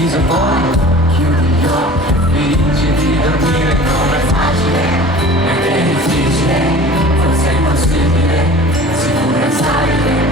improvviso poi chiudi gli occhi, fingi di dormire, non è facile, è che è difficile, forse è impossibile, sicuro è stabile.